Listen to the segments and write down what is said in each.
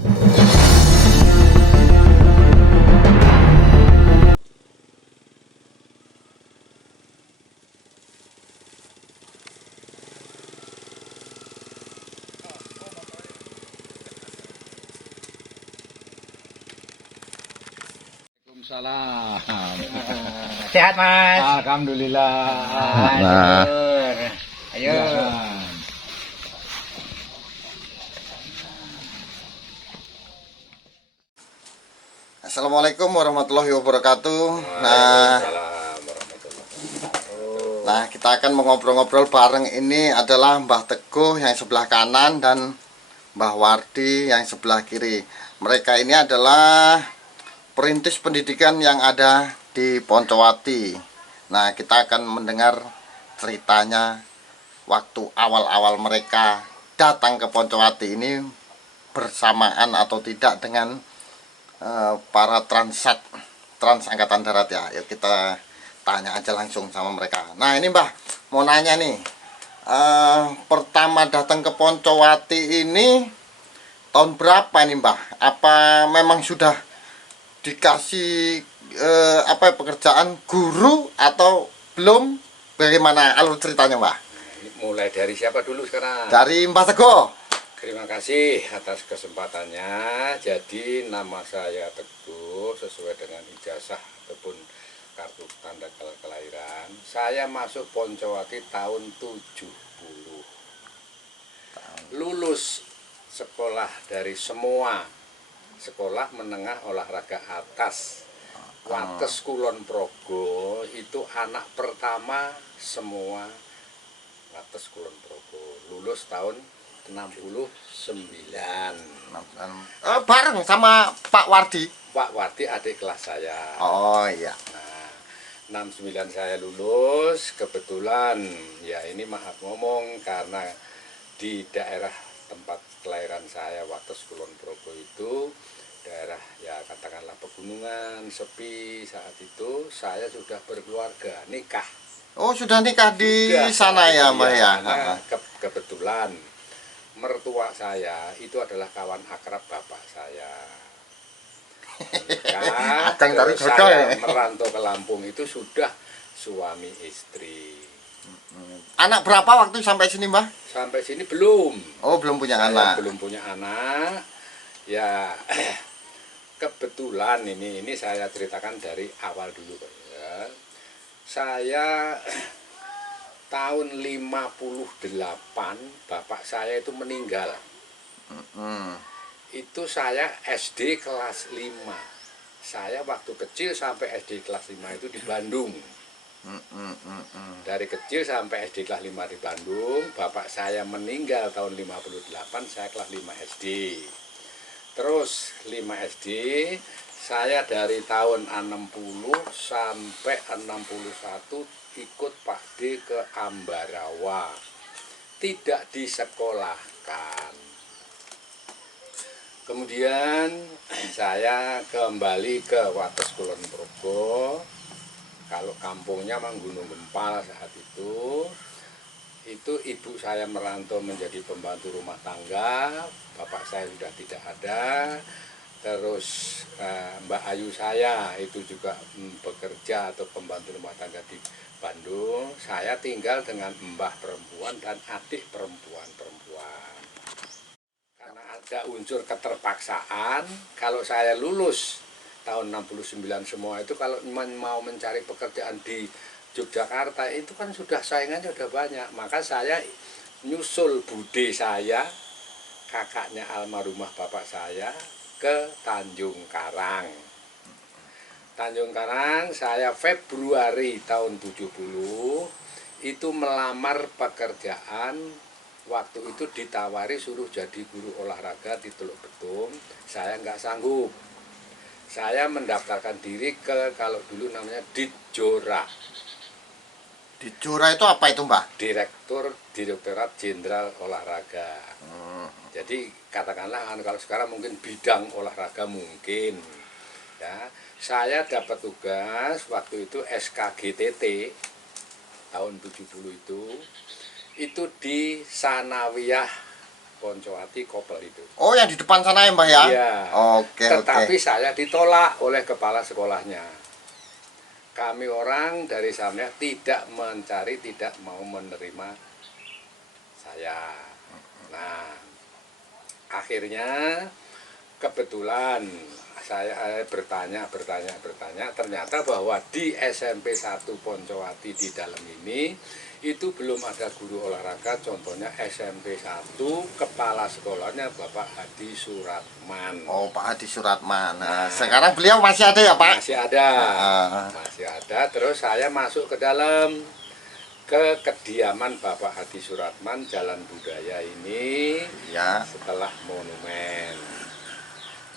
Salam. Sehat Mas. Alhamdulillah. Nah. Ayo. Assalamualaikum warahmatullahi wabarakatuh. Nah, kita akan mengobrol-ngobrol bareng. Ini adalah Mbah Teguh yang sebelah kanan dan Mbah Wardi yang sebelah kiri. Mereka ini adalah perintis pendidikan yang ada di Poncowati. Nah, kita akan mendengar ceritanya waktu awal-awal mereka datang ke Poncowati ini bersamaan atau tidak dengan para trans angkatan darat ya. Yuk kita tanya aja langsung sama mereka. Nah, ini Mbah mau nanya nih, pertama datang ke Poncowati ini tahun berapa nih Mbah? Apa memang sudah dikasih pekerjaan guru atau belum? Bagaimana alur ceritanya Mbah? Mulai dari siapa dulu sekarang? Dari Mbah Teguh. Terima kasih atas kesempatannya. Jadi nama saya Teguh sesuai dengan ijazah ataupun kartu tanda kelahiran. Saya masuk Poncowati tahun 70. Lulus sekolah dari semua sekolah menengah olahraga atas Wates Kulon Progo, itu anak pertama semua Wates Kulon Progo, lulus tahun 69. Bareng sama Pak Wardi. Pak Wardi adik kelas saya. Oh iya. Nah, 69 saya lulus. Kebetulan ya ini maaf ngomong, karena di daerah tempat kelahiran saya Wates Kulon Progo itu daerah ya katakanlah pegunungan, sepi. Saat itu saya sudah berkeluarga, nikah. Oh, sudah nikah di sana ya Mbak ya? Nah, kebetulan mertua saya itu adalah kawan akrab bapak saya. Nah, saya merantau ke Lampung itu sudah suami istri. Anak berapa waktu sampai sini Mbah? Sampai sini belum. Oh, belum punya Saya anak. belum punya anak. Ya, kebetulan ini saya ceritakan dari awal dulu ya. Saya tahun 58 bapak saya itu meninggal. Itu saya SD kelas 5. Saya waktu kecil sampai SD kelas 5 itu di Bandung. Dari kecil sampai SD kelas 5 di Bandung. Bapak saya meninggal tahun 58, saya kelas 5 SD. Terus 5 SD saya dari tahun 60 sampai 61 ikut Pak D ke Ambarawa, tidak disekolahkan. Kemudian saya kembali ke Wates Kulon Progo, kalau kampungnya Gunung Gempal saat itu ibu saya merantau menjadi pembantu rumah tangga, bapak saya sudah tidak ada. Terus Mbak Ayu saya itu juga bekerja atau pembantu rumah tangga di Bandung. Saya tinggal dengan mbah perempuan dan adik perempuan. Karena ada unsur keterpaksaan, kalau saya lulus tahun 69 semua itu, kalau mau mencari pekerjaan di Yogyakarta itu kan sudah saingannya udah banyak. Maka saya nyusul bude saya, kakaknya almarhumah bapak saya, ke Tanjung Karang. Tanjung Karang saya Februari tahun 70 itu melamar pekerjaan. Waktu itu ditawari suruh jadi guru olahraga di Teluk Betung. Saya nggak sanggup. Saya mendaftarkan diri ke, kalau dulu namanya Ditjora. Ditjora itu apa itu Mbak? Direktorat Jenderal Olahraga. Jadi katakanlah kalau sekarang mungkin bidang olahraga mungkin. Ya, saya dapat tugas waktu itu SKGTT tahun 70 itu di Sanawiyah Poncowati Kopel itu. Oh, yang di depan sana ya Mbah ya? Iya. Oke, Tetapi oke. saya ditolak oleh kepala sekolahnya. Kami orang dari Samya tidak mencari, tidak mau menerima saya. Nah, akhirnya kebetulan saya bertanya, ternyata bahwa di SMP 1 Poncowati di dalam ini itu belum ada guru olahraga, contohnya SMP 1 kepala sekolahnya Bapak Hadi Suratman. Oh, Pak Hadi Suratman. Nah, Nah, sekarang beliau masih ada ya Pak? masih ada, Ah. masih ada. Terus saya masuk ke dalam kediaman Bapak Hadi Suratman, Jalan Budaya ini Ya. setelah monumen.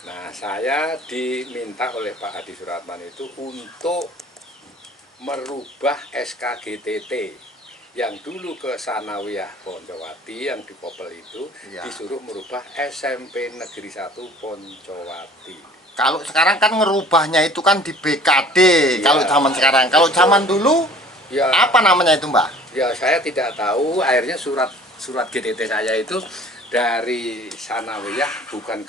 Nah, saya diminta oleh Pak Hadi Suratman itu untuk merubah SKGTT yang dulu ke Sanawiyah Poncowati yang di Kopel itu, Ya. disuruh merubah SMP Negeri 1 Poncowati. Kalau sekarang kan ngerubahnya itu kan di BKD. Iya. Kalau zaman sekarang, kalau zaman dulu Ya, apa namanya itu Mbak? ya saya tidak tahu. Akhirnya surat GTT saya itu dari Sanawiyah, bukan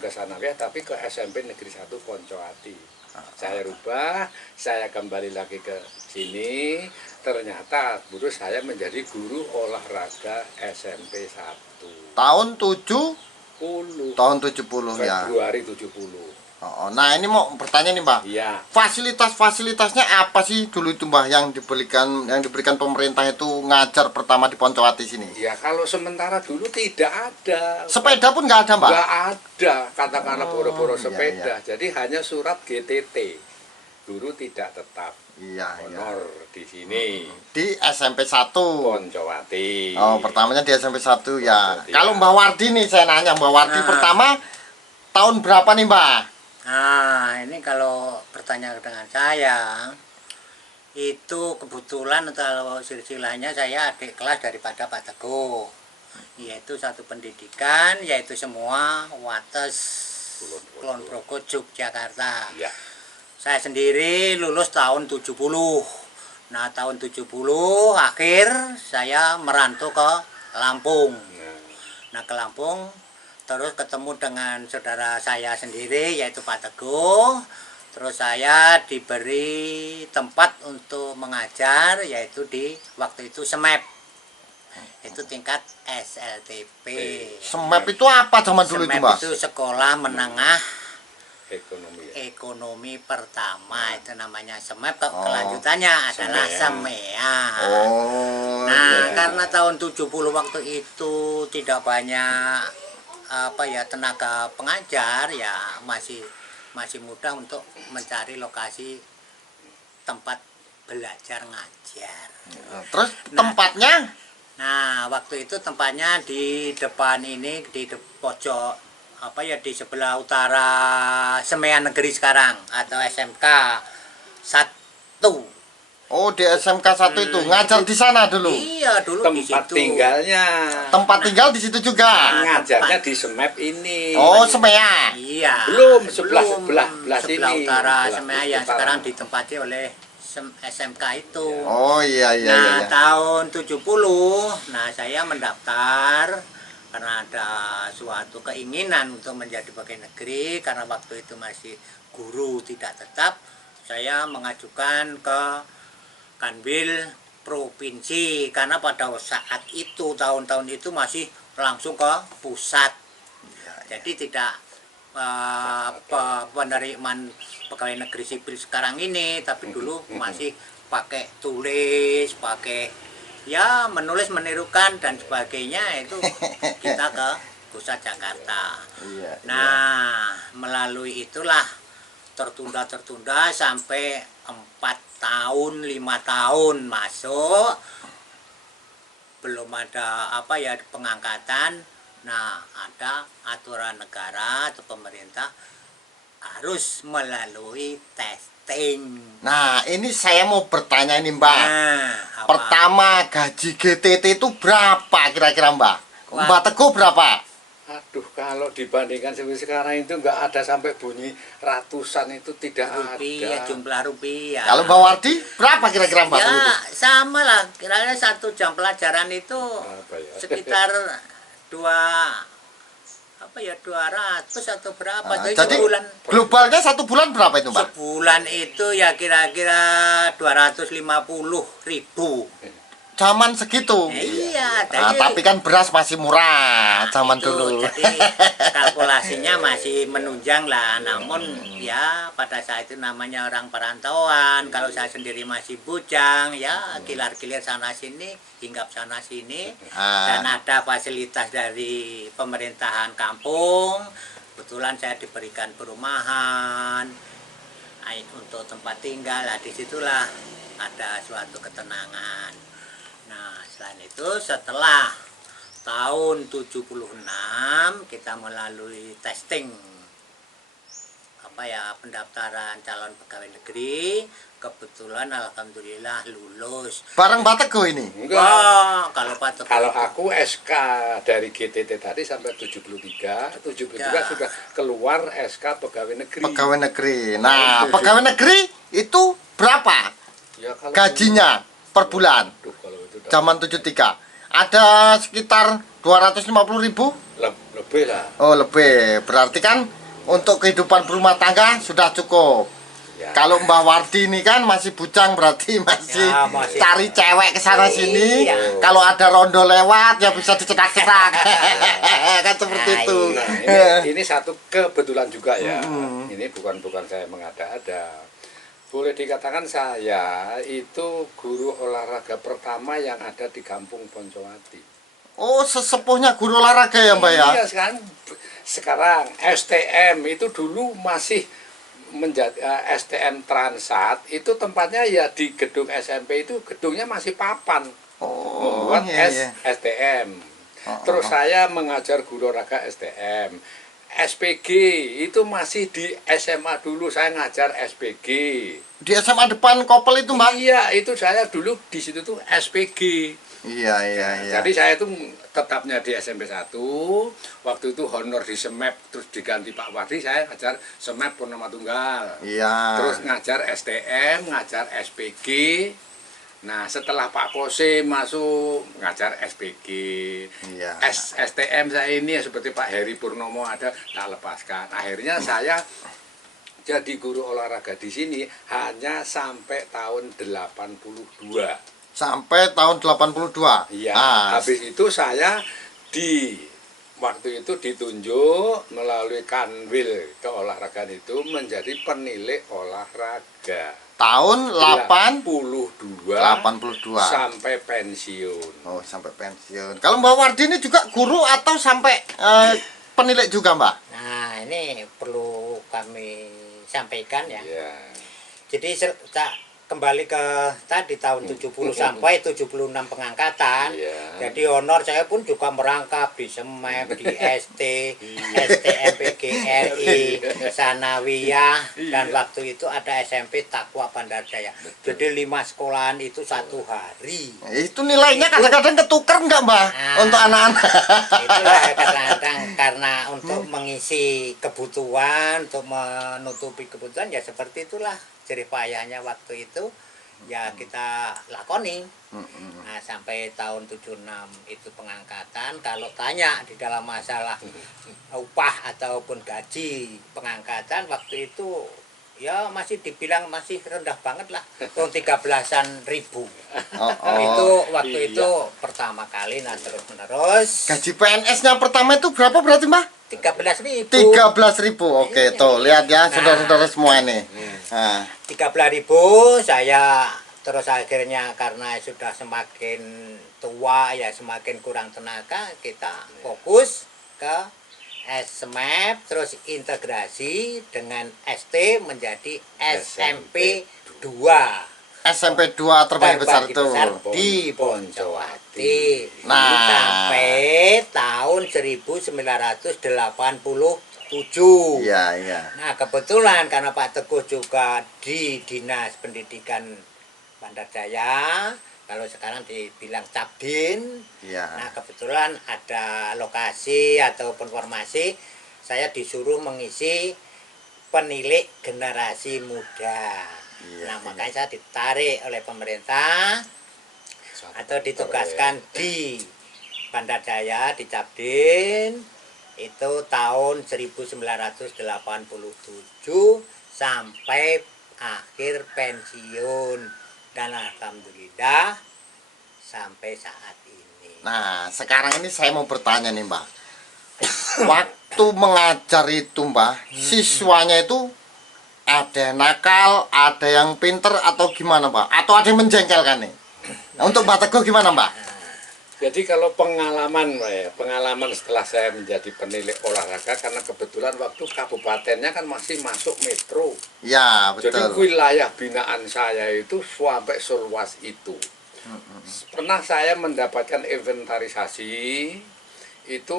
ke Sanawiyah tapi ke SMP Negeri 1 Poncowati. Saya rubah, saya kembali lagi ke sini. Ternyata guru saya menjadi guru olahraga SMP 1. Tahun 70 ya. Februari 70. Oh, nah ini mau bertanya nih Mbak. Iya. Fasilitasnya apa sih dulu itu Mbak yang diberikan pemerintah itu ngajar pertama di Poncowati sini? Ya kalau sementara dulu tidak ada. Sepeda pun nggak ada Mbak? Nggak ada, katakanlah Oh, boro-boro iya, sepeda. Jadi hanya surat GTT. Guru tidak tetap Iya, iya. honor di sini. Di SMP 1. Poncowati. Oh, pertamanya di SMP 1 ya. Poncowati, Kalau ya. Mbak Wardi nih saya nanya, Mbak Wardi Nah. pertama tahun berapa nih Mbak? Nah, ini kalau bertanya dengan saya, itu kebetulan atau silsilahnya saya adik kelas daripada Pak Teguh. Yaitu satu pendidikan, yaitu semua Wates Kulon Progo Yogyakarta. Ya. Saya sendiri lulus tahun 70. Nah, tahun 70 akhir saya merantau ke Lampung. Nah, Nah, ke Lampung terus ketemu dengan saudara saya sendiri yaitu Pak Teguh. Terus saya diberi tempat untuk mengajar yaitu di waktu itu SMEP. Itu tingkat SLTP. SMEP itu apa zaman dulu itu SMEP Mbak? itu sekolah menengah ekonomi ya. ekonomi pertama, itu namanya SMEP. Oh. Kelanjutannya adalah SEMEA. SEMEA. Oh. Nah, iya. karena tahun 70 waktu itu tidak banyak tenaga pengajar, ya masih mudah untuk mencari lokasi tempat belajar ngajar. Terus tempatnya? Nah, waktu itu tempatnya di depan ini, di pojok di sebelah utara SEMEA Negeri sekarang atau SMK 1. Oh, di SMK 1 itu ngajar di sana dulu. Iya, dulu di Tempat situ. tinggalnya. Tempat tinggal di situ juga. Ngajarnya di SMEP ini. Oh, SEMEA. Iya. Belum, sebelah sebelah sini. utara Sebelah SEMEA yang utara. sekarang ditempati oleh SMK itu. Oh, iya iya Nah, iya. tahun 70, nah saya mendaftar karena ada suatu keinginan untuk menjadi pegawai negeri, karena waktu itu masih guru tidak tetap. Saya mengajukan ke Kanwil provinsi karena pada saat itu tahun-tahun itu masih langsung ke pusat. Jadi tidak penerimaan pegawai negeri sipil sekarang ini, tapi dulu masih pakai tulis, pakai ya menulis, menirukan dan sebagainya, itu kita ke pusat Jakarta. Iya. Nah, melalui itulah tertunda sampai 4 tahun, 5 tahun masuk, belum ada pengangkatan. Nah, ada aturan negara atau pemerintah harus melalui testing. Nah, ini saya mau bertanya ini Mbak. Nah, apa? Pertama gaji GTT itu berapa kira-kira Mbak? Wah. Mbak Teguh berapa? Aduh, kalau dibandingkan seperti sekarang itu nggak ada sampai bunyi ratusan, itu tidak Rupiah, ada. jumlah rupiah. Kalau Mbak Wardi berapa kira-kira Mbak Teguh itu? Ya, sama lah. Kira-kira 1 jam pelajaran itu Apa ya? sekitar 200 atau berapa. Nah, Jadi jadi sebulan, globalnya 1 bulan berapa itu Mbak? sebulan itu ya kira-kira 250.000. Zaman segitu. Iya, Nah, jadi tapi kan beras masih murah zaman itu, dulu. jadi kalkulasinya masih menunjang lah. Namun ya pada saat itu namanya orang perantauan. Kalau saya sendiri masih bujang, ya kilar-kilir sana sini, hinggap sana sini. Dan Ah, ada fasilitas dari pemerintahan kampung. Kebetulan saya diberikan perumahan untuk tempat tinggal. Nah, disitulah ada suatu ketenangan. Nah, selain itu setelah tahun 76 kita melalui testing pendaftaran calon pegawai negeri, kebetulan alhamdulillah lulus. bareng Pak Teguh ini. Wah, kalau Pak Teguh Kalau itu- aku SK dari GTT tadi sampai 73 sudah keluar SK pegawai negeri. Pegawai negeri. Nah, pegawai negeri itu berapa Ya, kalau gajinya per bulan? Aduh, kalau itu udah Zaman 73. Ada sekitar 250.000. lebih lah. Oh, lebih. Berarti kan untuk kehidupan berumah tangga sudah cukup. Ya. Kalau Mbah Wardi ini kan masih bujang, berarti masih, Ya, masih. cari cewek ke sana sini. Iya. Kalau ada rondo lewat ya bisa dicetak-cetak. Kan seperti Nah, itu. Nah, ini satu kebetulan juga ya. Ini bukan saya mengada-ada. Boleh dikatakan saya itu guru olahraga pertama yang ada di Kampung Poncowati. Oh, sesepuhnya guru olahraga ya, Mbak ya? Iya, sekarang STM itu dulu masih menjadi STM Transat, itu tempatnya ya di gedung SMP, itu gedungnya masih papan. Oh, Membuat iya, iya. STM. Terus saya mengajar guru olahraga STM. SPG itu masih di SMA dulu, saya ngajar SPG. Di SMA depan Kopel itu, Mbak? Iya, itu saya dulu di situ tuh SPG. Iya, iya, iya. Jadi saya itu tetapnya di SMP 1. Waktu itu honor di SEMEP, terus diganti Pak Wardi, saya ngajar SEMEP Purnama Tunggal. Iya. Terus ngajar STM, ngajar SPG. Nah, setelah Pak Kose masuk ngajar SPG. Iya. STM saya ini ya seperti Pak Heri Purnomo ada, tak lepaskan. Akhirnya saya jadi guru olahraga di sini hanya sampai tahun 82. Sampai tahun 82. Iya, Ah, habis itu saya waktu itu ditunjuk melalui Kanwil keolahragaan itu menjadi penilai olahraga. tahun 82 82. sampai pensiun. Oh, sampai pensiun. Kalau Mbak Wardi ini juga guru atau sampai penilik juga, Mbak? Nah, ini perlu kami sampaikan ya. Iya. Jadi kembali ke tadi tahun 70 sampai 76 pengangkatan. Iya. Jadi honor saya pun juga merangkap di SEMEP, di ST, STM PGRI, Sanawiyah, dan waktu itu ada SMP Takwa Bandar Jaya. Jadi 5 sekolahan itu 1 hari. Itu nilainya kadang-kadang ketuker nggak, Mbak? Nah. Untuk anak-anak. Itulah kadang-kadang karena untuk mengisi kebutuhan, untuk menutupi kebutuhan ya seperti itulah jerih payahnya waktu itu ya kita lakoni. Nah, sampai tahun 76 itu pengangkatan. Kalau tanya di dalam masalah upah ataupun gaji pengangkatan waktu itu ya masih dibilang masih rendah banget lah, 13-an ribu. Itu waktu itu pertama kali, nah terus menerus Gaji PNS-nya pertama itu berapa berarti, Mbak? 13.000. 13.000. Oke, Iya. tuh lihat ya, Nah. saudara-saudara semua ini. Nah, 13.000 saya terus akhirnya karena sudah semakin tua ya semakin kurang tenaga, kita fokus ke SMEP terus integrasi dengan ST menjadi SMP 2 SMP 2 terbagi besar itu. di Poncowati. Nah. Sampai tahun 1987. Iya, iya. Nah, kebetulan karena Pak Teguh juga di Dinas Pendidikan Bandar Jaya, kalau sekarang dibilang Cabdin. Iya. Nah, kebetulan ada lokasi ataupun formasi, saya disuruh mengisi penilik generasi muda. Iya, Nah, iya. makanya saya ditarik oleh pemerintah atau ditugaskan di Bandar Jaya di Cabdin itu tahun 1987 sampai akhir pensiun, dan alhamdulillah sampai saat ini. Nah, sekarang ini saya mau bertanya nih, Mbak. Waktu mengajar itu, Mbak, siswanya itu ada yang nakal, ada yang pinter, atau gimana, Mbak? Atau ada yang menjengkelkan nih? Nah, untuk Mbak Teguh gimana, Mbak? Jadi kalau pengalaman, pengalaman setelah saya menjadi penilik olahraga, karena kebetulan waktu kabupatennya kan masih masuk metro. Ya, Jadi betul. wilayah binaan saya itu sampai seluas itu. Pernah saya mendapatkan inventarisasi itu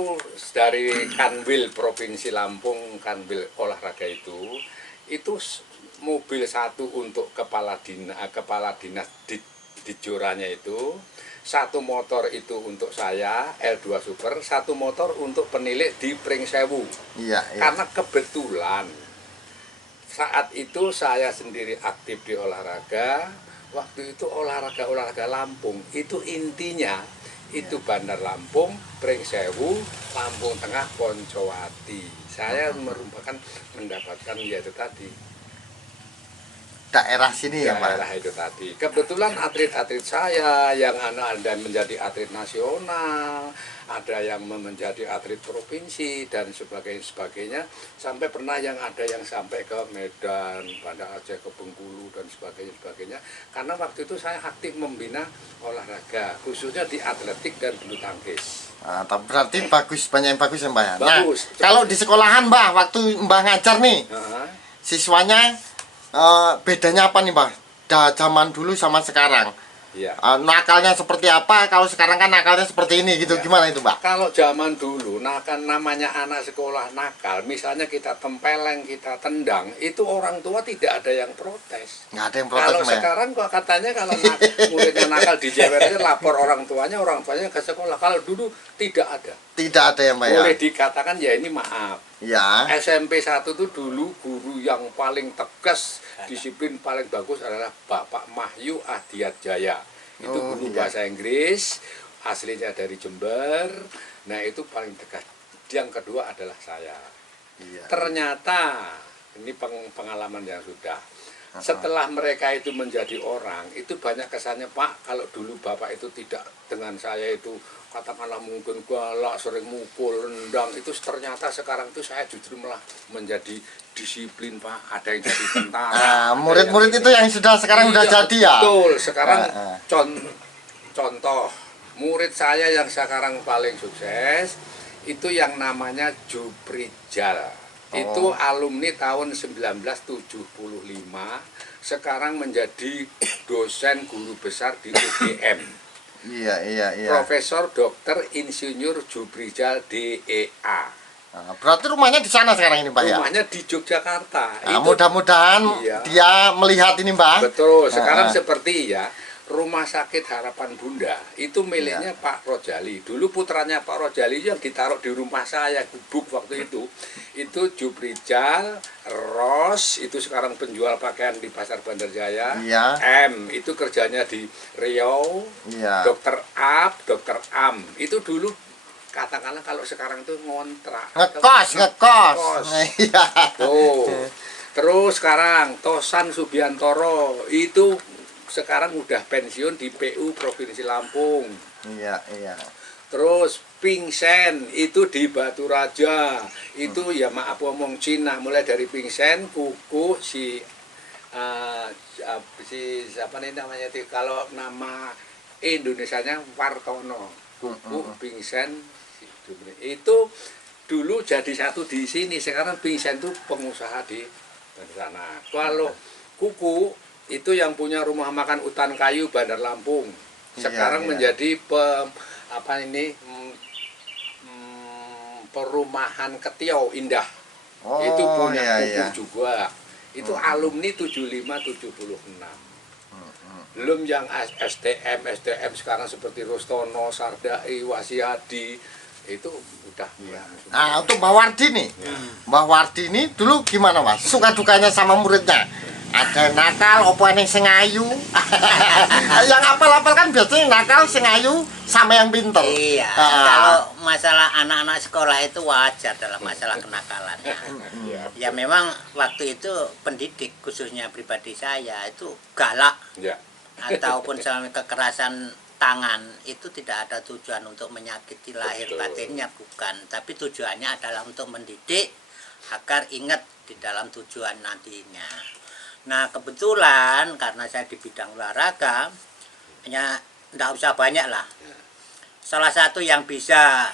dari Kanwil Provinsi Lampung, Kanwil olahraga itu mobil satu untuk kepala dinas di Joranya itu, satu motor itu untuk saya L2 Super, satu motor untuk penilik di Pringsewu. Iya, iya. Karena kebetulan saat itu saya sendiri aktif di olahraga. Waktu itu olahraga Lampung itu intinya itu Bandar Lampung, Pringsewu, Lampung Tengah, Poncowati. Saya merupakan mendapatkan yaitu tadi Daerah sini ya, Mbak? daerah itu tadi. Kebetulan atlet-atlet saya yang ada menjadi atlet nasional, ada yang menjadi atlet provinsi dan sebagainya, sampai pernah yang ada yang sampai ke Medan, Banda Aceh, ke Bengkulu dan sebagainya. Karena waktu itu saya aktif membina olahraga, khususnya di atletik dan bulu tangkis. Nah, berarti bagus, banyak yang bagus ya, Mbak? Ya? Bagus. Nah, kalau di sekolahan, Mbak, waktu Mbak ngajar nih, siswanya bedanya apa nih, Mbak? Zaman dulu sama sekarang. Iya. Nakalnya seperti apa? Kalau sekarang kan nakalnya seperti ini gitu. Iya. Gimana itu, Mbak? Kalau zaman dulu, namanya anak sekolah nakal, misalnya kita tempeleng, kita tendang, itu orang tua tidak ada yang protes. Nggak ada yang protes, Kalau Mbak, ya? sekarang kok katanya kalau muridnya nakal di jewer aja lapor orang tuanya ke sekolah. Kalau dulu tidak ada. Tidak ada ya, Mbak, ya? Boleh dikatakan ya ini maaf. Ya. SMP 1 itu dulu guru yang paling tegas, disiplin paling bagus adalah Bapak Mahyu Adiat Jaya. Itu Oh, guru iya. bahasa Inggris, aslinya dari Jember. Nah, itu paling tegas. Yang kedua adalah saya. Iya. Ternyata ini pengalaman yang sudah. Setelah mereka itu menjadi orang, itu banyak kesannya, Pak, kalau dulu Bapak itu tidak dengan saya itu katakanlah mungkin galak, sering mukul, nendang, itu ternyata sekarang itu saya justru malah menjadi disiplin, Pak. Ada yang jadi tentara. Nah, murid-murid itu yang sudah sekarang udah Iya, jadi ya? Betul. Sekarang Nah, contoh murid saya yang sekarang paling sukses itu yang namanya Juprijal. Itu alumni tahun 1975, sekarang menjadi dosen guru besar di UGM. Iya. Profesor Dr. Insinyur Juprijal DEA. Nah, berarti rumahnya di sana sekarang ini, Mbak, ya? Rumahnya di Yogyakarta. Nah, mudah-mudahan Iya. dia melihat ini, Mbak. Betul, sekarang Nah, seperti ya Rumah Sakit Harapan Bunda itu miliknya Pak Rojali. Dulu putranya Pak Rojali yang ditaruh di rumah saya, gubuk waktu itu Juprijal, Ros itu sekarang penjual pakaian di Pasar Bandar Jaya. Iya. M itu kerjanya di Riau. Iya. Dokter Dr. Am itu dulu katakanlah kalau sekarang itu ngontrak. Ngekos. Iya. Tuh. Terus sekarang Tosan Subiantoro itu sekarang udah pensiun di PU Provinsi Lampung. Iya. Terus Pingsen itu di Batu Raja. Itu ya maaf ngomong Cina, mulai dari Pingsen, Kuku, si siapa nih namanya itu, kalau nama Indonesianya Wartono. Kuku, Pingsen itu dulu jadi satu di sini. Sekarang Pingsen itu pengusaha di sana. Kalau Kuku itu yang punya rumah makan Utan Kayu Bandar Lampung. Sekarang Iya. menjadi perumahan Ketiau Indah. Oh, Itu punya iya. Kuku juga. Itu alumni 75-76. Belum yang STM sekarang seperti Rustono, Sardai, Wasiadi itu udah. Nah, untuk Mbak Wardi nih. Mbak Wardi ini dulu gimana, Mas? Suka dukanya sama muridnya? Ada nakal, opo yang sing ayu. Yang apal-apal kan biasanya nakal, sing ayu, sama yang pinter. Iya, kalau masalah anak-anak sekolah itu wajar dalam masalah kenakalannya. Ya memang waktu itu pendidik, khususnya pribadi saya, itu galak. Ya. Ataupun sampai kekerasan tangan, itu tidak ada tujuan untuk menyakiti lahir batinnya, bukan. Tapi tujuannya adalah untuk mendidik agar ingat di dalam tujuan nantinya. Nah kebetulan karena saya di bidang olahraga, hanya tidak usah banyak lah. Salah satu yang bisa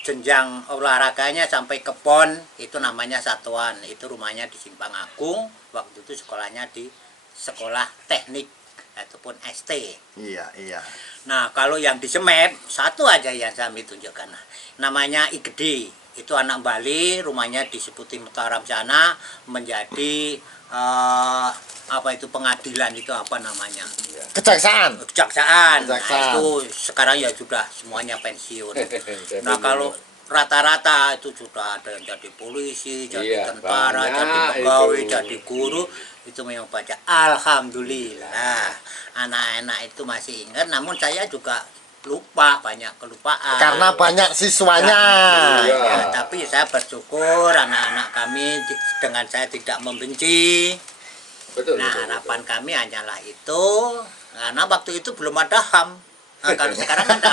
jenjang olahraganya sampai ke PON itu namanya Satuan. Itu rumahnya di Simpang Agung. Waktu itu sekolahnya di Sekolah Teknik ataupun ST. Iya. Nah kalau yang di Semet, satu aja yang saya tunjukkan. Namanya Igede. Itu anak Bali, rumahnya di Seputi Mataram sana, menjadi apa itu pengadilan, itu apa namanya, Kejaksaan. Nah, itu sekarang ya sudah semuanya pensiun. Nah kalau rata-rata itu sudah ada yang jadi polisi, jadi tentara, jadi pegawai, jadi guru, itu memang baca. Alhamdulillah anak-anak itu masih ingat, namun saya juga lupa, banyak kelupaan Karena banyak siswanya. ya, tapi saya bersyukur anak-anak kami dengan saya tidak membenci. Betul. Nah harapan kami hanyalah itu, karena waktu itu belum ada HAM. Nah, kalau sekarang ada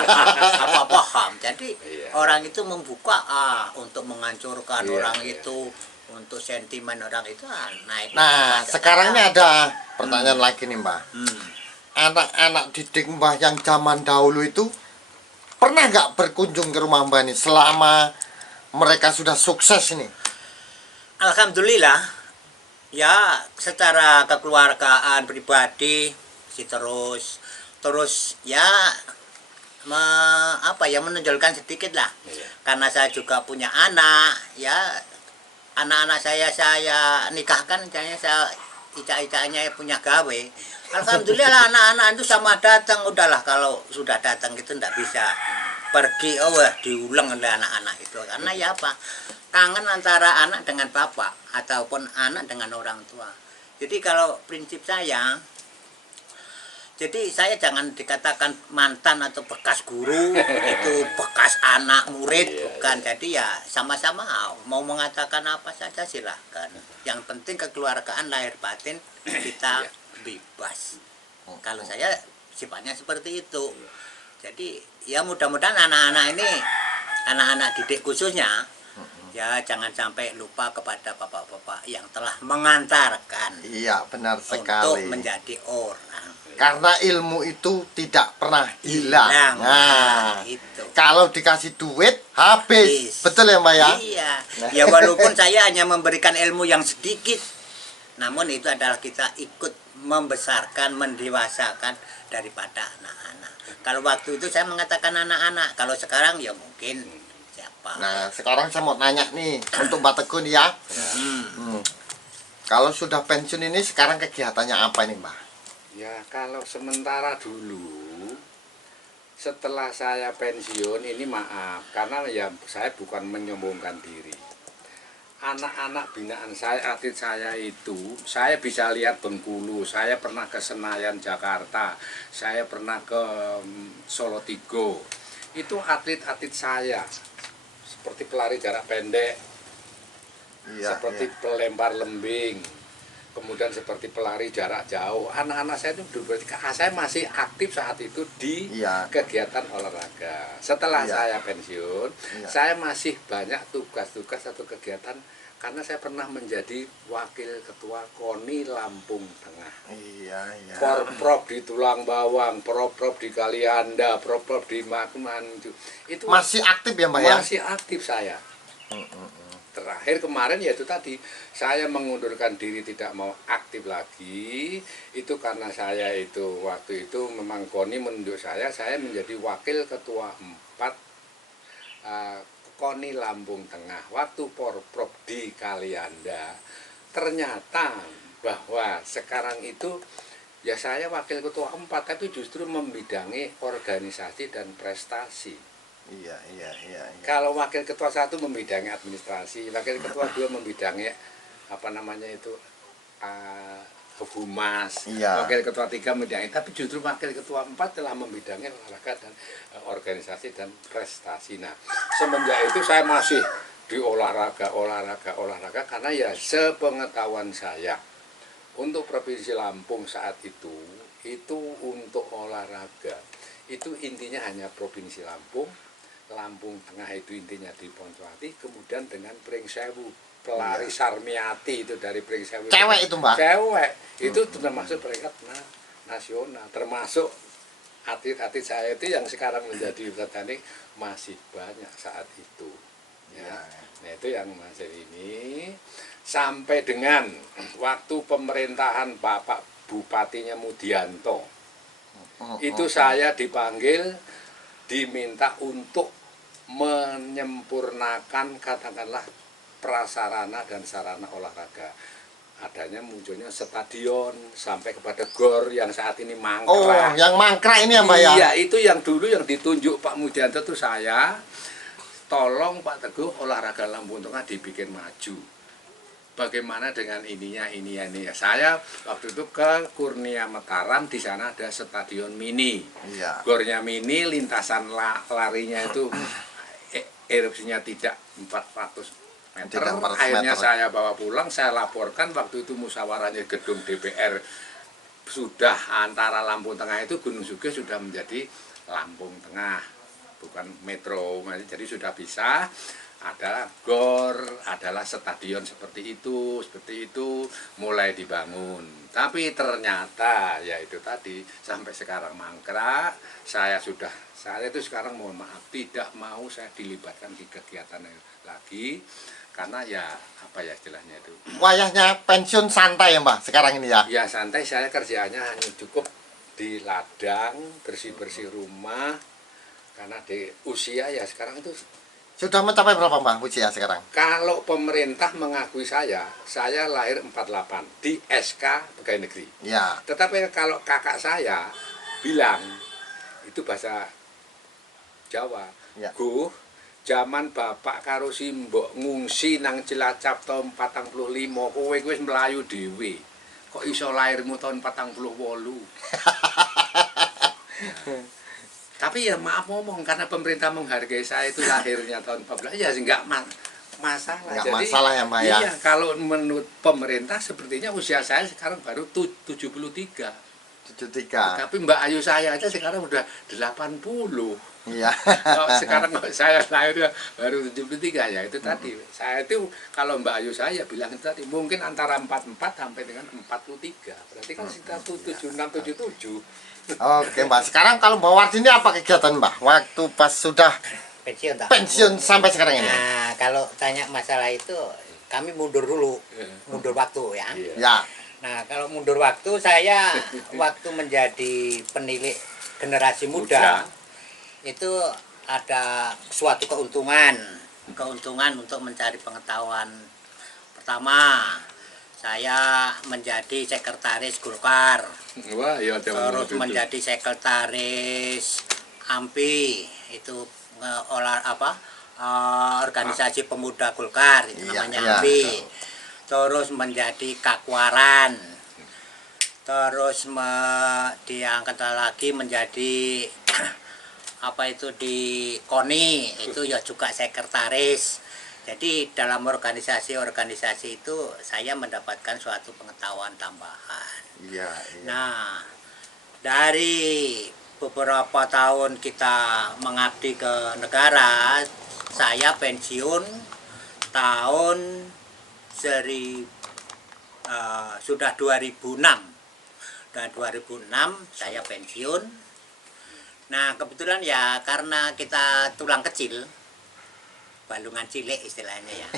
apa HAM, jadi orang itu membuka untuk menghancurkan orang itu, untuk sentimen orang itu. Nah sekarangnya ada pertanyaan lagi nih Mbah. Anak-anak didik Mbah yang zaman dahulu itu pernah nggak berkunjung ke rumah Mbah ini selama mereka sudah sukses ini? Alhamdulillah, ya secara kekeluargaan pribadi sih terus ya menonjolkan sedikit lah. Karena saya juga punya anak, ya anak-anak saya nikahkan, saya icak-icaknya punya gawe. Alhamdulillah anak-anak itu sama datang. Udahlah kalau sudah datang itu ndak bisa pergi, diulang oleh anak-anak itu. Karena ya apa, kangen antara anak dengan bapak ataupun anak dengan orang tua. Jadi kalau prinsip saya, jadi saya jangan dikatakan mantan atau bekas guru, itu bekas anak murid, bukan. Jadi ya sama-sama mau mengatakan apa saja silahkan. Yang penting kekeluargaan lahir batin kita bebas. Kalau saya sifatnya seperti itu. Jadi ya mudah-mudahan anak-anak ini, anak-anak didik khususnya, ya jangan sampai lupa kepada bapak-bapak yang telah mengantarkan. Iya benar sekali. Untuk menjadi orang. Karena ilmu itu tidak pernah hilang. Nah, itu. Kalau dikasih duit habis. Betul ya Mbak ya? Iya. Ya walaupun saya hanya memberikan ilmu yang sedikit, namun itu adalah kita ikut membesarkan, mendewasakan daripada anak-anak. Kalau waktu itu saya mengatakan anak-anak, kalau sekarang ya mungkin siapa. Nah, sekarang saya mau nanya nih untuk Mbak Teguh nih ya. Kalau sudah pensiun ini sekarang kegiatannya apa nih Mbak? Ya kalau sementara dulu, setelah saya pensiun ini maaf, karena ya saya bukan menyombongkan diri. Anak-anak binaan saya, atlet saya itu, saya bisa lihat Bengkulu, saya pernah ke Senayan, Jakarta, saya pernah ke Solo Tigo. Itu atlet-atlet saya, seperti pelari jarak pendek, seperti pelempar lembing, kemudian seperti pelari jarak jauh. Anak-anak saya itu saya masih aktif saat itu di kegiatan olahraga. Setelah saya pensiun, saya masih banyak tugas-tugas atau kegiatan, karena saya pernah menjadi wakil ketua KONI Lampung Tengah. Porprov di Tulang Bawang, Porprov di Kalianda, Porprov di Makuman. Itu masih aktif ya Mbak ya? Masih aktif saya. Terakhir kemarin yaitu tadi saya mengundurkan diri, tidak mau aktif lagi. Itu karena saya itu waktu itu memang KONI menunjuk saya menjadi wakil ketua 4 KONI Lampung Tengah waktu Porprov di Kalianda. Ternyata bahwa sekarang itu ya saya wakil ketua 4, tapi justru membidangi organisasi dan prestasi. Iya. Kalau wakil ketua 1 membidangi administrasi, wakil ketua 2 membidangi apa namanya itu humas, Iya. wakil ketua 3 membidangi, tapi justru wakil ketua 4 telah membidangi olahraga dan organisasi dan prestasi. Nah, semenjak itu saya masih di olahraga karena ya sepengetahuan saya untuk Provinsi Lampung saat itu untuk olahraga itu intinya hanya Provinsi Lampung, Lampung Tengah itu intinya di Poncowati, kemudian dengan Pringsewu. Pelari Sarmiati itu dari Pringsewu. Cewek itu, Mbak? Cewek. Itu termasuk peringkat nasional. Termasuk atlet-atlet saya itu yang sekarang menjadi petani masih banyak saat itu. Ya. Nah, itu yang masih ini sampai dengan waktu pemerintahan Bapak Bupatinya Mudianto. Itu saya dipanggil, diminta untuk menyempurnakan katakanlah prasarana dan sarana olahraga. Adanya munculnya stadion sampai kepada GOR yang saat ini mangkrak. Oh, yang mangkrak ini ya, Mbak ya? Iya, itu yang dulu yang ditunjuk Pak Mudianto itu saya. Tolong Pak Teguh olahraga Lampung Tengah dibikin maju. Bagaimana dengan ini ya. Saya waktu itu ke Kurnia Mataram, di sana ada stadion mini. Iya. GOR-nya mini, lintasan larinya itu erupsinya tidak 400 meter. Tidak 400 Akhirnya meter. saya bawa pulang, saya laporkan waktu itu musyawarahnya gedung DPR sudah antara Lampung Tengah itu Gunung Sugih sudah menjadi Lampung Tengah, bukan metro, jadi sudah bisa ada GOR, adalah stadion seperti itu mulai dibangun. Tapi ternyata ya itu tadi sampai sekarang mangkrak. Saya itu sekarang mohon maaf tidak mau saya dilibatkan di kegiatan lagi karena ya apa ya istilahnya itu. Wayahnya pensiun santai ya, Mbak, sekarang ini ya? Ya santai, saya kerjaannya hanya cukup di ladang, bersih-bersih rumah karena di usia ya sekarang itu. Sudah mencapai berapa, Mbak, usia sekarang? Kalau pemerintah mengakui saya lahir 48 di SK Pegawai Negeri. Ya. Tetapi kalau kakak saya bilang, itu bahasa Jawa, Ya. Guh, zaman bapak karo simbok ngungsi nang Cilacap tahun 45, kowe wis mlayu dhewe. Kok iso lahirmu tahun 48? Tapi ya maaf ngomong, karena pemerintah menghargai saya itu lahirnya tahun 14, ya enggak masalah. Enggak Jadi, masalah ya, Mbak ya? Iya, kalau menurut pemerintah sepertinya usia saya sekarang baru 73. 73. Tapi Mbak Ayu saya aja sekarang udah 80. Iya. Sekarang saya lahir baru 73 ya, itu tadi. Saya itu kalau Mbak Ayu saya bilang itu tadi mungkin antara 44 sampai dengan 43. Berarti kan sekitar 76 77. Oke, Mbak. Sekarang kalau Mbak Wardi ini apa kegiatan, Mbak? Waktu pas sudah Pensiun tak? pensiun sampai sekarang ini? Nah, kalau tanya masalah itu, kami mundur dulu, mundur waktu ya. Iya. Ya. Nah, kalau mundur waktu, saya waktu menjadi penilik generasi muda, itu ada suatu keuntungan untuk mencari pengetahuan. Pertama, saya menjadi sekretaris Golkar, Wah, ya terus menjadi sekretaris AMPI, itu organisasi pemuda Golkar, itu Iya, namanya iya. AMPI. Terus menjadi Kakwaran, terus diangkat lagi menjadi apa itu di KONI, itu ya juga sekretaris. Jadi dalam organisasi itu saya mendapatkan suatu pengetahuan tambahan. Iya, iya. Nah, dari beberapa tahun kita mengabdi ke negara, saya pensiun tahun sudah 2006. Dan 2006 saya pensiun. Nah, kebetulan ya karena kita tulang kecil, balungan cilik istilahnya ya.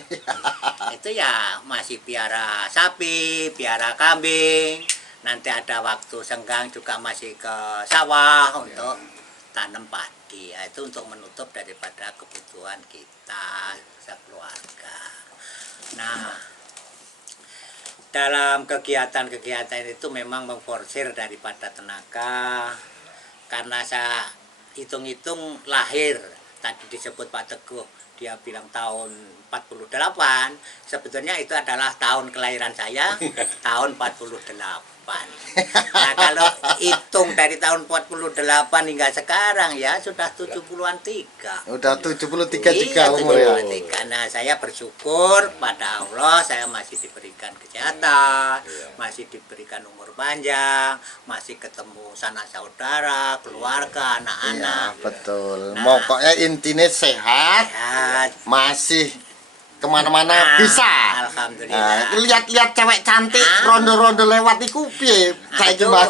Itu ya masih piara sapi, piara kambing. Nanti ada waktu senggang juga masih ke sawah untuk tanam padi. Ya, itu untuk menutup daripada kebutuhan kita sekeluarga. Nah, dalam kegiatan-kegiatan itu memang memforsir daripada tenaga. Karena saya hitung-hitung lahir, tadi disebut Pak Teguh, dia bilang tahun 48, sebetulnya itu adalah tahun kelahiran saya, tahun 48. Nah, kalau hitung dari tahun 48 hingga sekarang ya sudah 70-an 3. Udah 73 Iya, juga umur ya. 73. Nah, saya bersyukur pada Allah saya masih diberikan kesehatan, masih diberikan umur panjang, masih ketemu sanak saudara, keluarga, Iya, anak-anak. betul. Nah. Pokoknya intinya sehat, Sehat. masih kemana-mana Nah, bisa. Alhamdulillah. Lihat-lihat cewek cantik Ah. rondo-rondo lewat iku piye kayak gimana?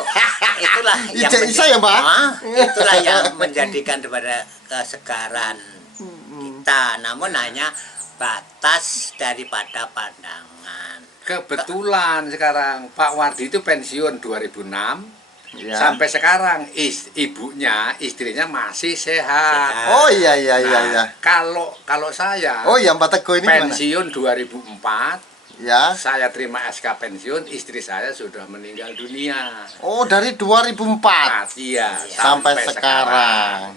Itulah yang Bisa ya, Mbak? itulah yang menjadikan daripada kesegaran kita. Namun hanya batas daripada pandangan. Kebetulan sekarang Pak Wardi itu pensiun 2006. Ya. Sampai sekarang istrinya masih sehat. Oh iya iya iya Nah, iya. Kalau saya Oh iya, Mbak Teguh ini gimana? pensiun 2004, Ya. saya terima SK pensiun, istri saya sudah meninggal dunia. Oh, dari 2004 Iya, sampai sekarang.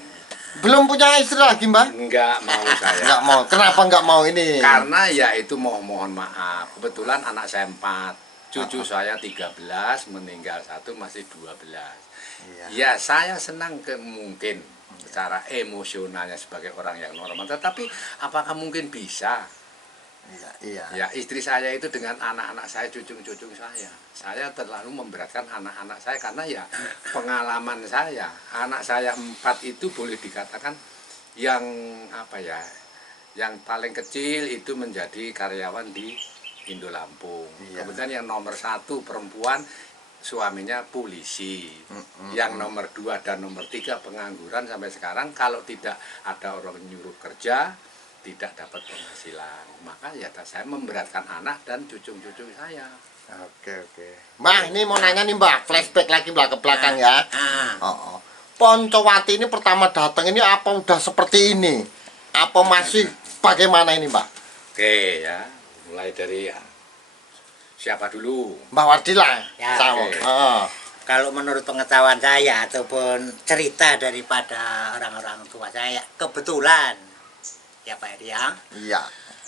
Belum punya istri lagi, Mbak? Enggak mau saya. Enggak mau. Kenapa enggak mau ini? Karena ya itu mohon maaf. Kebetulan anak saya 4, cucu saya 13, meninggal 1, masih 12. Iya. Ya saya senang mungkin secara emosionalnya sebagai orang yang normal. Tetapi apakah mungkin bisa? Iya, iya. Ya istri saya itu dengan anak-anak saya, cucu-cucu saya. Saya terlalu memberatkan anak-anak saya karena ya pengalaman saya. Anak saya 4 itu boleh dikatakan yang apa ya? Yang paling kecil itu menjadi karyawan di Indo Lampung. Iya. Kemudian yang nomor 1 perempuan, suaminya polisi. Yang nomor 2 dan nomor 3 pengangguran sampai sekarang. Kalau tidak ada orang nyuruh kerja, tidak dapat penghasilan. Maka ya saya memberatkan anak dan cucu-cucu saya. Oke, oke. Mbak, ini mau nanya nih, Mbak. Flashback lagi Mbak ke belakang ya. Ah, Oh, oh. Poncowati ini pertama datang ini apa udah seperti ini? Apa masih bagaimana ini, Mbak? Oke ya, mulai dari ya, siapa dulu? Mbak Wardila. Ya, Sama. oke. Oh. kalau menurut pengetahuan saya ataupun cerita daripada orang-orang tua saya, kebetulan ya Pak Heri ya, Iya.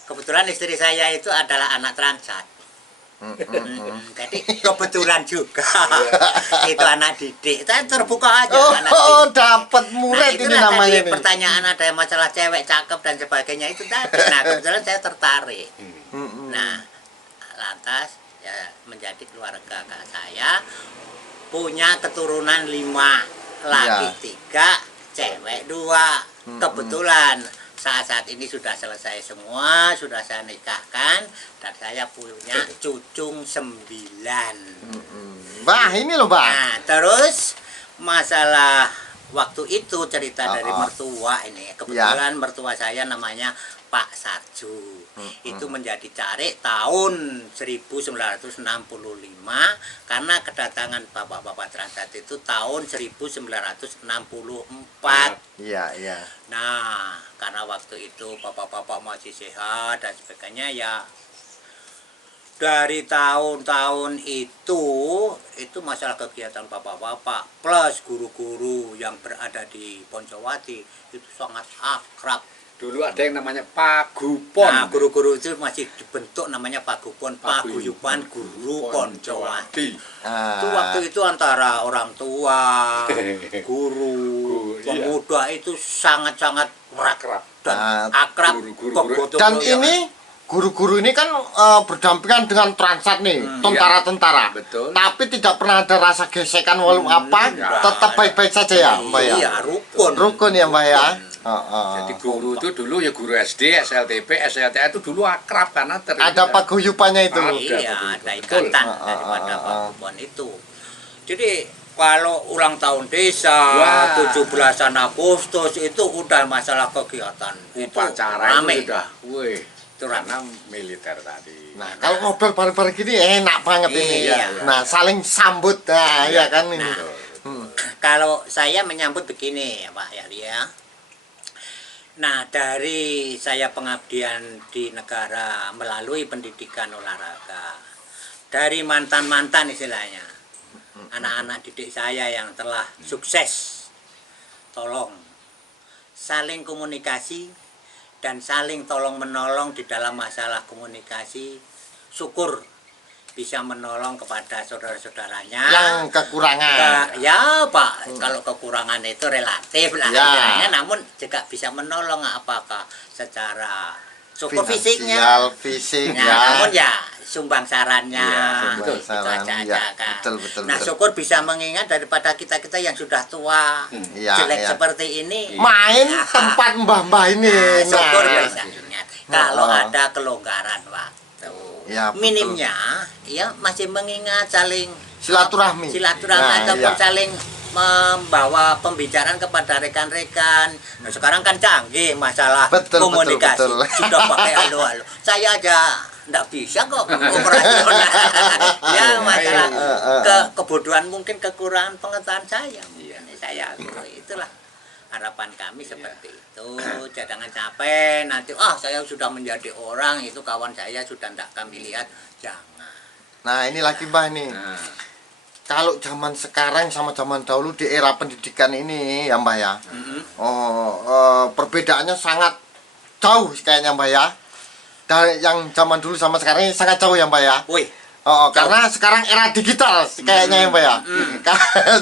kebetulan istri saya itu adalah anak transat. Jadi kebetulan juga itu anak didik, itu terbuka aja anak Oh, didik. dapat murid ini itulah namanya tadi ini. pertanyaan ada masalah cewek cakep dan sebagainya itu tadi. Nah, kebetulan saya tertarik. Nah, lantas ya menjadi keluarga kakak saya punya keturunan 5, laki 3, cewek 2. Kebetulan saat ini sudah selesai semua, sudah saya nikahkan dan saya punya cucung 9. Mbak, ini loh, Mbak. Nah, terus masalah waktu itu cerita dari mertua ini. Kebetulan mertua saya namanya Pak Sarju. Itu menjadi cari tahun 1965 karena kedatangan bapak-bapak transat itu tahun 1964. Iya, iya. Nah, karena waktu itu bapak-bapak masih sehat dan sebagainya ya. Dari tahun-tahun itu masalah kegiatan bapak-bapak plus guru-guru yang berada di Poncowati itu sangat akrab. Dulu ada yang namanya Pagupon. Nah, guru-guru itu masih dibentuk namanya Pagupon, Paguyuban Guru Poncowati. Itu waktu itu antara orang tua, guru, pemuda itu sangat-sangat akrab. dan akrab. Guru-guru. Dan ini guru-guru ini kan berdampingan dengan transat nih, tentara-tentara. Betul. Tapi tidak pernah ada rasa gesekan walau apa, tetap baik-baik saja ya, Mbak ya. Iya, rukun. Rukun ya, Mbak ya. Jadi guru itu dulu ya guru SD, SLTP, SLTA itu dulu akrab karena Ada paguyubannya itu. Iya, ada ikatan daripada Pagupon itu. Jadi kalau ulang tahun desa, 17-an Agustus itu udah masalah kegiatan. Upacara rame. itu sudah, wih, Itu rame. karena militer tadi. Nah, kalau ngobrol bareng-bareng gini enak banget ini. Iya. Nah, saling sambut, nah, ya kan ini. Kalau saya menyambut begini ya Pak Yari ya. Nah, dari saya pengabdian di negara melalui pendidikan olahraga, dari mantan-mantan istilahnya, anak-anak didik saya yang telah sukses, tolong saling komunikasi, dan saling tolong menolong di dalam masalah komunikasi. Syukur bisa menolong kepada saudara-saudaranya yang kekurangan. ya Pak, kalau kekurangan itu relatif lah Ya. istilahnya, namun juga bisa menolong apakah secara syukur Finansial, fisiknya fisik ya, ya. namun ya sumbang sarannya Iya, sumbang itu saran, aja ya, kan. betul, Nah betul. syukur bisa mengingat daripada kita yang sudah tua Iya, jelek iya. seperti ini. Main Nah, tempat mbah-mbah ini. nah, syukur Nah, bisa ingat kalau Oh. ada kelonggaran waktu. Ya, betul. Minimnya ya masih mengingat saling silaturahmi. Nah, ataupun iya. saling membawa pembicaraan kepada rekan-rekan. Nah, sekarang kan canggih masalah Betul, komunikasi. betul. Sudah pakai halo-halo. Saya aja enggak bisa kok operasional. Ya masalah kebodohan, mungkin kekurangan pengetahuan saya. Saya itulah harapan kami seperti itu. Jangan sampai nanti saya sudah menjadi orang, itu kawan saya sudah tidak kami lihat. Jangan. Nah, ini lagi Mbah nih. Nah, Kalau zaman sekarang sama zaman dahulu di era pendidikan ini ya Mbah ya. Perbedaannya sangat jauh kayaknya Mbah ya. Dari yang zaman dulu sama sekarang ini sangat jauh ya Mbah ya. Wih, Karena sekarang era digital kayaknya ya Mbak ya.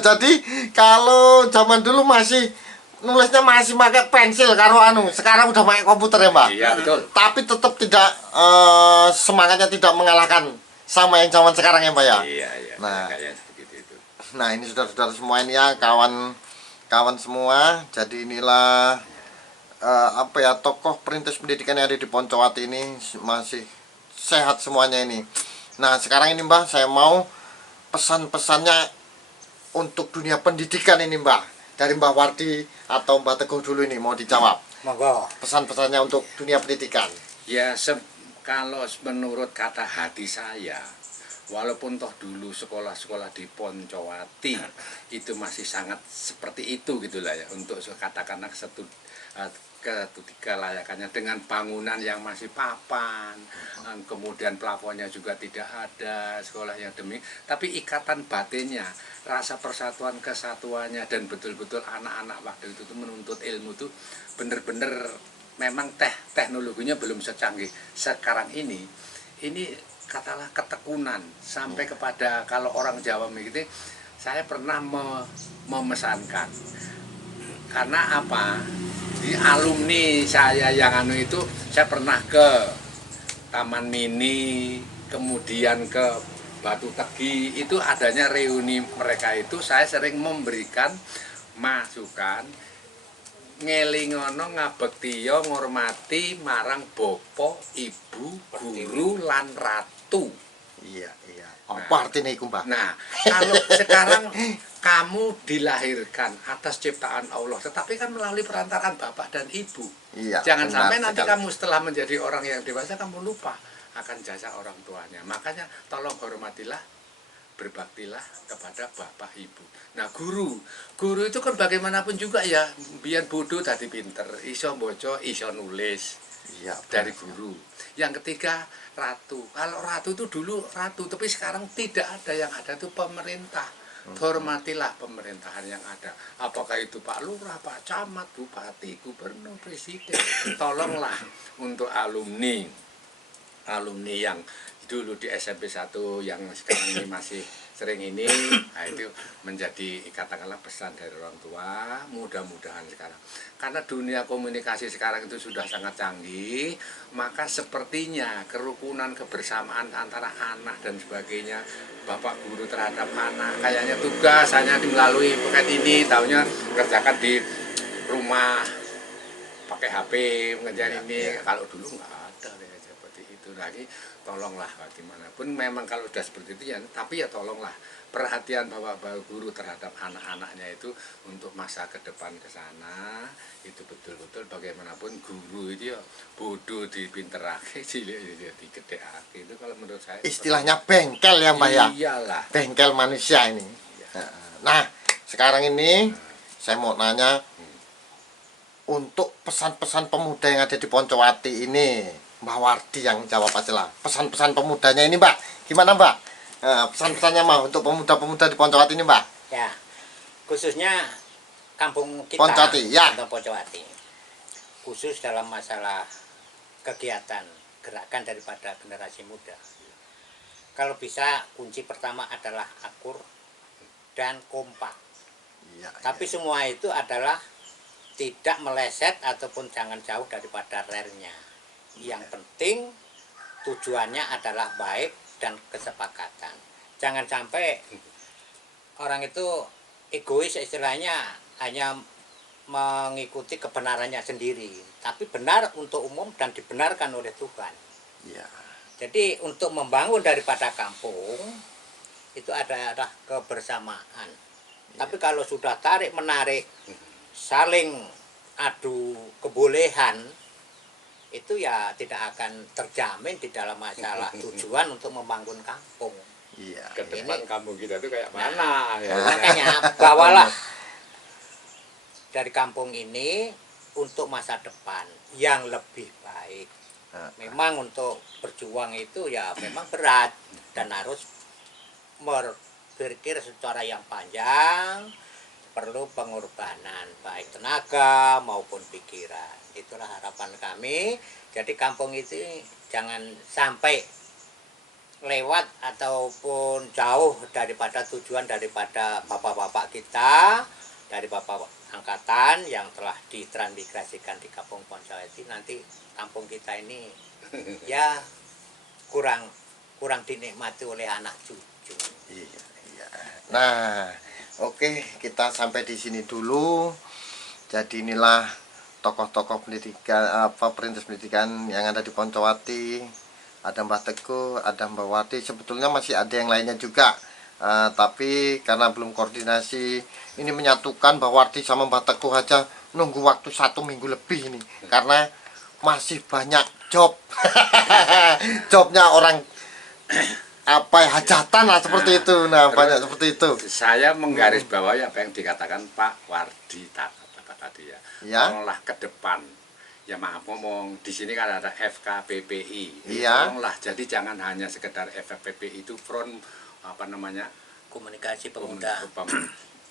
Jadi kalau zaman dulu masih nulisnya masih pakai pensil karo anu, sekarang udah pakai komputer ya Mbak. iya betul. Tapi tetap tidak semangatnya tidak mengalahkan sama yang zaman sekarang ya Mbak ya. Iya. Nah. Kayak seperti itu. Nah ini saudara-saudara semua ini ya, kawan semua. Jadi inilah tokoh perintis pendidikan yang ada di Poncowati ini masih sehat semuanya ini. Nah sekarang ini Mbah, saya mau pesan-pesannya untuk dunia pendidikan ini Mbah, dari Mbah Wardi atau Mbah Teguh dulu ini mau dijawab. monggo. Pesan-pesannya untuk dunia pendidikan. Ya, kalau menurut kata hati saya, walaupun toh dulu sekolah-sekolah di Poncowati itu masih sangat seperti itu gitulah ya, untuk katakanlah ketiga layakannya dengan bangunan yang masih papan, kemudian plafonnya juga tidak ada, sekolah yang demi, tapi ikatan batinnya, rasa persatuan kesatuannya, dan betul-betul anak-anak waktu itu tuh menuntut ilmu tuh bener-bener memang teknologinya belum secanggih sekarang ini katalah ketekunan sampai kepada, kalau orang Jawa begitu, saya pernah memesankan karena apa, di alumni saya yang itu saya pernah ke Taman Mini, kemudian ke Batu Tegi, itu adanya reuni mereka itu, saya sering memberikan masukan ngelingono ngabektiya ngormati marang bapak, ibu, guru lan ratu. Iya. Apa artinya itu Mbah? Nah, kalau sekarang kamu dilahirkan atas ciptaan Allah, tetapi kan melalui perantaraan bapak dan ibu. Iya, Jangan benar sampai nanti sekali. kamu setelah menjadi orang yang dewasa kamu lupa akan jasa orang tuanya. Makanya tolong hormatilah, berbaktilah kepada bapak ibu. Nah, guru itu kan bagaimanapun juga ya, biar bodoh tadi pinter, iso boco, iso nulis. Iya, Dari guru. Yang ketiga, ratu. Kalau ratu itu dulu ratu, tapi sekarang tidak ada, yang ada itu pemerintah. Hormatilah pemerintahan yang ada. Apakah itu Pak Lurah, Pak Camat, Bupati, Gubernur, Presiden. Tolonglah untuk alumni yang dulu di SMP 1 yang sekarang ini masih sering ini, nah itu menjadi katakanlah pesan dari orang tua, mudah-mudahan sekarang. Karena dunia komunikasi sekarang itu sudah sangat canggih, maka sepertinya kerukunan, kebersamaan antara anak dan sebagainya, bapak guru terhadap anak, kayaknya tugas hanya melalui paket ini, tahunya kerjakan di rumah, pakai HP, mengerjakan ini. Kalau dulu nggak ada ya, seperti itu lagi. Tolonglah bagaimanapun, memang kalau sudah seperti itu ya, tapi ya tolonglah perhatian bapak guru terhadap anak-anaknya itu untuk masa ke depan ke sana, itu betul-betul bagaimanapun guru itu ya bodoh dipinterake, cilik digedekake, itu kalau menurut saya Istilahnya bengkel ya Mbah ya. Iyalah. Bengkel manusia ini. Nah, sekarang ini saya mau nanya untuk pesan-pesan pemuda yang ada di Poncowati ini, Mbah Wardi yang jawab aja lah. Pesan-pesan pemudanya ini Mbak, gimana Mbak? Pesan-pesannya Mbak untuk pemuda-pemuda di Poncowati ini Mbak. Ya, khususnya kampung kita, Poncowati, ya. Kampung Poncowati. khusus dalam masalah kegiatan gerakan daripada generasi muda. Kalau bisa kunci pertama adalah akur dan kompak. Iya, Tapi semua itu adalah tidak meleset ataupun jangan jauh daripada relnya. Yang penting tujuannya adalah baik dan kesepakatan. Jangan sampai orang itu egois, istilahnya hanya mengikuti kebenarannya sendiri, tapi benar untuk umum dan dibenarkan oleh Tuhan. iya. Jadi untuk membangun daripada kampung itu adalah kebersamaan. Tapi kalau sudah tarik menarik, saling adu kebolehan, itu ya tidak akan terjamin di dalam masalah tujuan untuk membangun kampung. Iya. Ke depan Ini- kampung kita itu kayak mana ya. Makanya bawalah dari kampung ini untuk masa depan yang lebih baik. Memang untuk berjuang itu ya memang berat dan harus berpikir secara yang panjang, perlu pengorbanan baik tenaga maupun pikiran. Itulah harapan kami. Jadi kampung itu jangan sampai lewat ataupun jauh daripada tujuan daripada bapak-bapak kita, dari bapak angkatan yang telah ditransmigrasikan di Kampung Poncowati. Nanti kampung kita ini ya kurang dinikmati oleh anak cucu. Iya, iya. Nah, oke, kita sampai di sini dulu. Jadi inilah tokoh-tokoh pendidikan, perintis pendidikan yang ada di Poncowati. Ada Mbah Teguh, ada Mbak Wati. Sebetulnya masih ada yang lainnya juga. Tapi karena belum koordinasi, ini menyatukan Mbak Wati sama Mbah Teguh aja nunggu waktu 1 minggu lebih ini. Karena masih banyak job. Jobnya orang apa ya, hajatan lah seperti itu. Nah, banyak seperti itu. Saya menggarisbawahi apa yang dikatakan Pak Wardi tadi ya. Ya. Tolonglah ke depan. Ya maaf ngomong, di sini kan ada FKPPI. Iya. Tolonglah, jadi jangan hanya sekedar FKPPI itu front apa namanya? Komunikasi pemuda.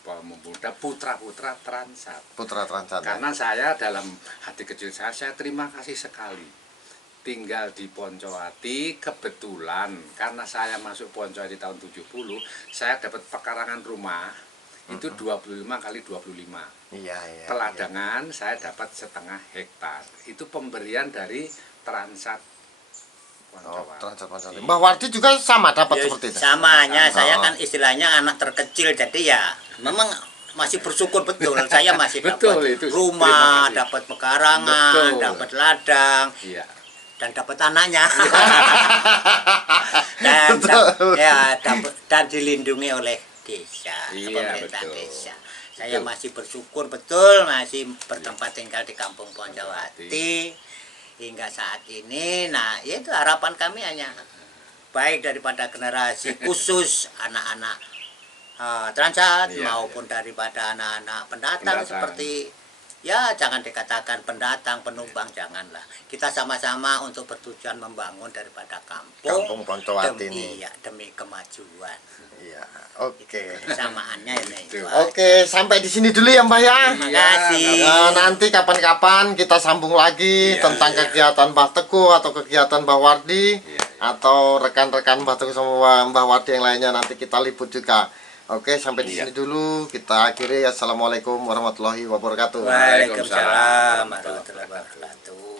Pemuda putra-putra Transat. Putra Transat. Karena saya dalam hati kecil saya terima kasih sekali tinggal di Poncowati. Kebetulan karena saya masuk Poncowati tahun 70, saya dapat pekarangan rumah itu 25 kali 25. Iya, iya. Peladangan saya dapat 1/2 hektar. Itu pemberian dari Transat Oh, Poncowati. Transat Poncowati. Mbah Wardi juga sama dapat Ya, seperti itu. samanya saya Oh. kan istilahnya anak terkecil, jadi ya memang masih bersyukur betul. Saya masih Betul, dapat itu. rumah, Terima kasih. dapat pekarangan, Betul. dapat ladang, Iya. dan dapat anaknya. dan dilindungi oleh desa, Iya, pemerintah betul. desa. Saya Betul. masih bersyukur betul masih bertempat tinggal di Kampung Poncowati hingga saat ini. Nah, itu harapan kami hanya baik daripada generasi khusus anak-anak Transat Iya, maupun daripada anak-anak pendatang seperti ya jangan dikatakan pendatang, penumpang, janganlah. Kita sama-sama untuk bertujuan membangun daripada Kampung Poncowati demi, ini. ya, demi kemajuan. Iya. Oke. Samaannya itu. Oke, sampai di sini dulu ya Mbah ya. Terima kasih. Nanti kapan-kapan kita sambung lagi Iya, tentang kegiatan Mbah Teguh atau kegiatan Mbah Wardi atau rekan-rekan Mbah Teguh sama Mbah Wardi yang lainnya, nanti kita liput juga. Oke, sampai di Iya. sini dulu. Kita akhiri. Assalamualaikum warahmatullahi wabarakatuh. Waalaikumsalam warahmatullahi wabarakatuh.